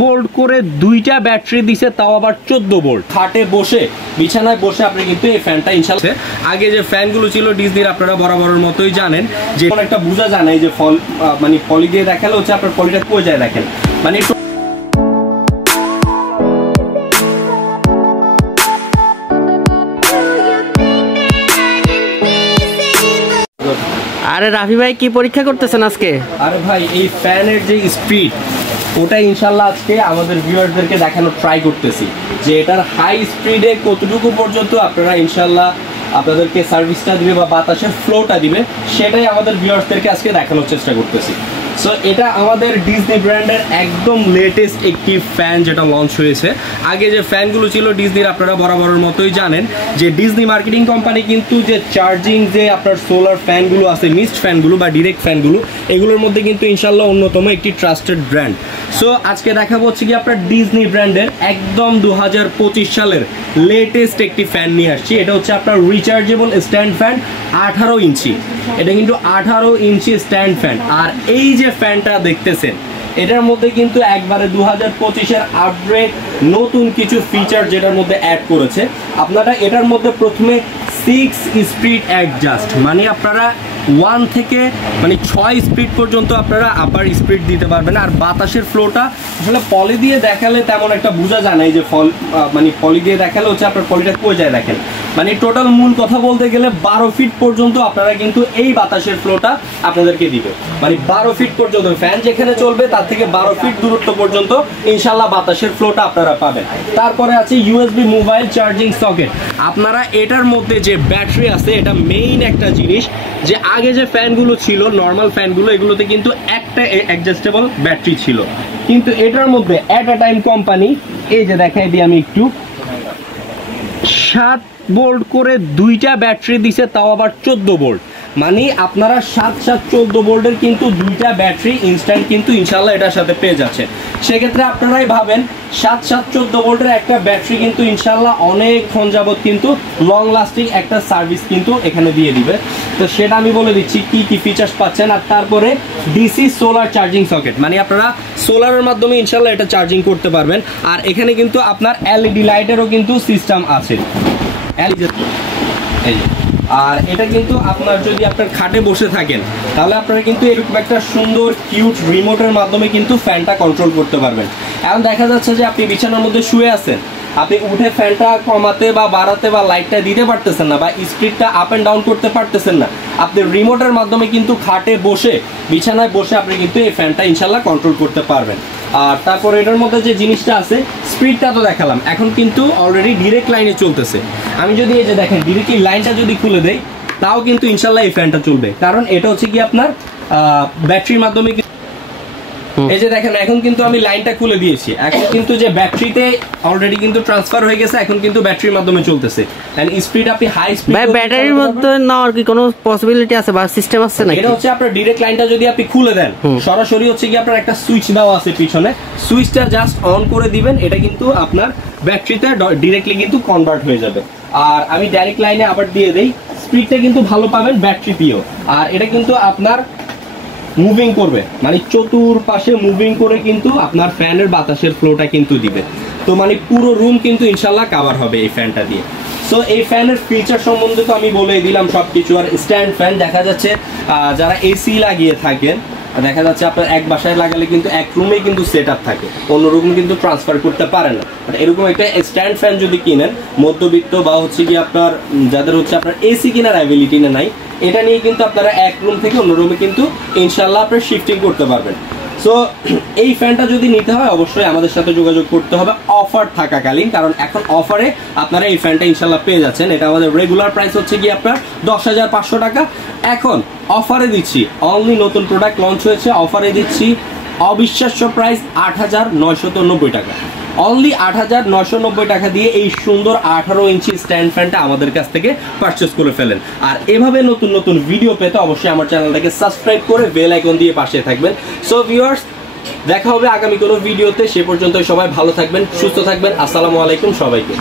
Bolt করে দুইটা battery দিছে, তাও আবার 14 ভোল্ট। খাটে বসে বিছানায় বসে আপনি কিন্তু এই ফ্যানটা ইনশাআল্লাহ, আগে যে ফ্যানগুলো ছিল ডিজনির আপনারা বরাবরের মতোই জানেন যে কোন একটা বোঝা যায় না, এই যে ফল মানে পলি দিয়ে দেখালে হচ্ছে আপনার পলিটা কই যায় দেখেন, মানে আরে রাফি ভাই কি পরীক্ষা করতেছেন আজকে? আরে ভাই এই ফ্যানের যে স্পিড ওটা ইনশাল্লাহ আজকে আমাদের ভিউয়ারদেরকে দেখানো ট্রাই করতেছি যে এটার হাই স্পিডে কতটুকু পর্যন্ত আপনারা ইনশাল্লাহ আপনাদেরকে সার্ভিসটা দিবে বা বাতাসের ফ্লোটা দিবে, সেটাই আমাদের ভিউয়ার্সদেরকে আজকে দেখানোর চেষ্টা করতেছি। সো এটা আমাদের ডিজনি ব্র্যান্ডের একদম লেটেস্ট একটি ফ্যান যেটা লঞ্চ হয়েছে। আগে যে ফ্যানগুলো ছিল ডিজনির আপনারা বরাবরের মতোই জানেন যে ডিজনি মার্কেটিং কোম্পানি কিন্তু যে চার্জিং যে আপনার সোলার ফ্যানগুলো আছে, মিস্ট ফ্যানগুলো বা ডিরেক্ট ফ্যানগুলো, এগুলোর মধ্যে কিন্তু ইনশাল্লাহ অন্যতম একটি ট্রাস্টেড ব্র্যান্ড। সো আজকে দেখাবো হচ্ছে কি আপনার ডিজনি ব্র্যান্ডের একদম 2025 সালের লেটেস্ট একটি ফ্যান নিয়ে আসছি। এটা হচ্ছে আপনার রিচার্জেবল স্ট্যান্ড ফ্যান 18 ইঞ্চি, এটা কিন্তু 18 ইঞ্চি স্ট্যান্ড ফ্যান। আর এই যে ফ্যানটা দেখতেছেন এটার মধ্যে কিন্তু একবারে 2025-এর আপগ্রেড নতুন কিছু ফিচার যেটার মধ্যে অ্যাড করেছে। আপনারা এটার মধ্যে প্রথমে 6 স্পিড অ্যাডজাস্ট, মানে আপনারা 1 থেকে মানে 6 স্পিড পর্যন্ত আপনারা আপার স্পিড দিতে পারবেন। আর বাতাসের ফ্লোটা আসলে পলি দিয়ে দেখালে তেমন একটা বোঝা যায় না, এই যে মানে পলি দিয়ে দেখালে হচ্ছে আপনার পলিটা কই যায় দেখেন, মানে টোটাল মূল কথা বলতে গেলে 12 ফিট পর্যন্ত আপনারা কিন্তু এই বাতাসের ফ্লোটা আপনাদেরকে দিবে, মানে 12 ফিট পর্যন্ত ফ্যান যেখানে চলবে তার থেকে 12 ফিট দূরত্ব পর্যন্ত ইনশাল্লাহ বাতাসের ফ্লোটা আপনারা পাবেন। তারপরে আছে ইউএসবি মোবাইল চার্জিং সকেট। আপনারা এটার মধ্যে যে ব্যাটারি আছে এটা মেইন একটা জিনিস, যে আগে যে ফ্যানগুলো ছিল নর্মাল ফ্যানগুলো এগুলোতে কিন্তু একটা অ্যাডজাস্টেবল ব্যাটারি ছিল, কিন্তু এটার মধ্যে অ্যাট আ টাইম কোম্পানি এই যে দেখাই দিই আমি একটু, 7 ভোল্ট করে দুইটা ব্যাটারি দিছে, তাও আবার 14 ভোল্ট, মানে আপনারা 7-7-14 ভোল্টের কিন্তু দুইটা ব্যাটারি ইনস্ট্যান্ট কিন্তু ইনশাল্লাহ এটার সাথে পেয়ে যাচ্ছে। সেক্ষেত্রে আপনারাই ভাবেন 7-7-14 ভোল্টের একটা ব্যাটারি কিন্তু ইনশাল্লাহ অনেকক্ষণ যাবত কিন্তু লং লাস্টিং একটা সার্ভিস কিন্তু এখানে দিয়ে দিবে। তো সেটা আমি বলে দিচ্ছি কি কি ফিচার্স পাচ্ছেন। আর তারপরে ডিসি সোলার চার্জিং সকেট, মানে আপনারা সোলারের মাধ্যমে ইনশাল্লাহ এটা চার্জিং করতে পারবেন। আর এখানে কিন্তু আপনার এলইডি লাইটেরও কিন্তু সিস্টেম আছে। আর এটা কিন্তু আপনার যদি আপনার খাটে বসে থাকেন তাহলে আপনারা কিন্তু এরকম একটা সুন্দর কিউট রিমোটের মাধ্যমে কিন্তু ফ্যানটা কন্ট্রোল করতে পারবেন। এখন দেখা যাচ্ছে যে আপনি বিছানার মধ্যে শুয়ে আছেন, আপনি উঠে ফ্যানটা কমাতে বা বাড়াতে বা লাইটটা দিতে পারতেছেন না বা স্পিডটা আপ অ্যান্ড ডাউন করতে পারতেছেন না, আপনি রিমোটের মাধ্যমে কিন্তু খাটে বসে বিছানায় বসে আপনি কিন্তু এই ফ্যানটা ইনশাল্লাহ কন্ট্রোল করতে পারবেন। আর তারপর এটার মধ্যে যে জিনিসটা আছে স্পিডটা তো দেখালাম, এখন কিন্তু অলরেডি ডিরেক্ট লাইনে চলতেছে। আমি যদি এই যে দেখেন ডিরেক্টলি লাইনটা যদি খুলে দেই তাও কিন্তু ইনশাল্লাহ এই ফ্যানটা চলবে, কারণ এটা হচ্ছে কি আপনার ব্যাটারির মাধ্যমে। এই যে দেখেন এখন কিন্তু আমি লাইনটা খুলে দিয়েছি, এখন কিন্তু যে ব্যাটারিতে অলরেডি কিন্তু ট্রান্সফার হয়ে গেছে, এখন কিন্তু ব্যাটারির মাধ্যমে চলতেছে। এন্ড স্পিড আপনি হাই স্পিড ভাই ব্যাটারির মধ্যে নেওয়ার কি কোনো পসিবিলিটি আছে বা সিস্টেম আছে নাকি? এটা হচ্ছে আপনার ডাইরেক্ট লাইনটা যদি আপনি খুলে দেন সরাসরি হচ্ছে কি আপনার একটা সুইচ দেওয়া আছে পিছনে, সুইচটা জাস্ট অন করে দিবেন, এটা কিন্তু আপনার ব্যাটারিতে ডাইরেক্টলি কিন্তু কনভার্ট হয়ে যাবে। আর আমি ডাইরেক্ট লাইনে আবার দিয়ে দেই, স্পিডটা কিন্তু ভালো পাবেন ব্যাটারি দিয়েও। আর এটা কিন্তু আপনার মুভিং করবে, মানে চতুর্পাশে মুভিং করে কিন্তু আপনার ফ্যানের বাতাসের ফ্লোটা কিন্তু দিবে। তো মানে পুরো রুম কিন্তু ইনশাল্লাহ কভার হবে এই ফ্যানটা দিয়ে। সো এই ফ্যানের ফিচার সম্বন্ধে তো আমি বলে দিলাম সবকিছু। আর স্ট্যান্ড ফ্যান দেখা যাচ্ছে যারা এসি লাগিয়ে থাকেন, দেখা যাচ্ছে আপনার এক বাসায় লাগালে কিন্তু এক রুমে কিন্তু সেট আপ থাকে, অন্য রুম কিন্তু ট্রান্সফার করতে পারে না। বাট এরকম একটা স্ট্যান্ড ফ্যান যদি কিনেন মধ্যবিত্ত বা হচ্ছে কি আপনার যাদের হচ্ছে আপনার এসি কেনার অ্যাবিলিটি নাই, এটা নিয়ে কিন্তু আপনারা এক রুম থেকে অন্য রুমে কিন্তু ইনশাল্লাহ আপনার শিফটিং করতে পারবেন। সো এই ফ্যানটা যদি নিতে হয় অবশ্যই আমাদের সাথে যোগাযোগ করতে হবে অফার থাকাকালীন, কারণ এখন অফারে আপনারা এই ফ্যানটা ইনশাল্লাহ পেয়ে যাচ্ছেন। এটা আমাদের রেগুলার প্রাইস হচ্ছে কি আপনার 10,500 টাকা, এখন অফারে দিচ্ছি, অনলি নতুন প্রোডাক্ট লঞ্চ হয়েছে, অফারে দিচ্ছি অবিশ্বাস্য প্রাইস 8,990 টাকা। অনলি 8,990 টাকা দিয়ে এই সুন্দর 18 ইঞ্চি স্ট্যান্ড ফ্যানটা আমাদের কাছ থেকে পারচেস করে ফেলেন। আর এভাবে নতুন নতুন ভিডিও পেতে অবশ্যই আমার চ্যানেলটাকে সাবস্ক্রাইব করে বেল আইকন দিয়ে পাশে থাকবেন। সো ভিউয়ার্স, দেখা হবে আগামী কোনো ভিডিওতে, সে পর্যন্ত সবাই ভালো থাকবেন, সুস্থ থাকবেন। আসসালামু আলাইকুম সবাইকে।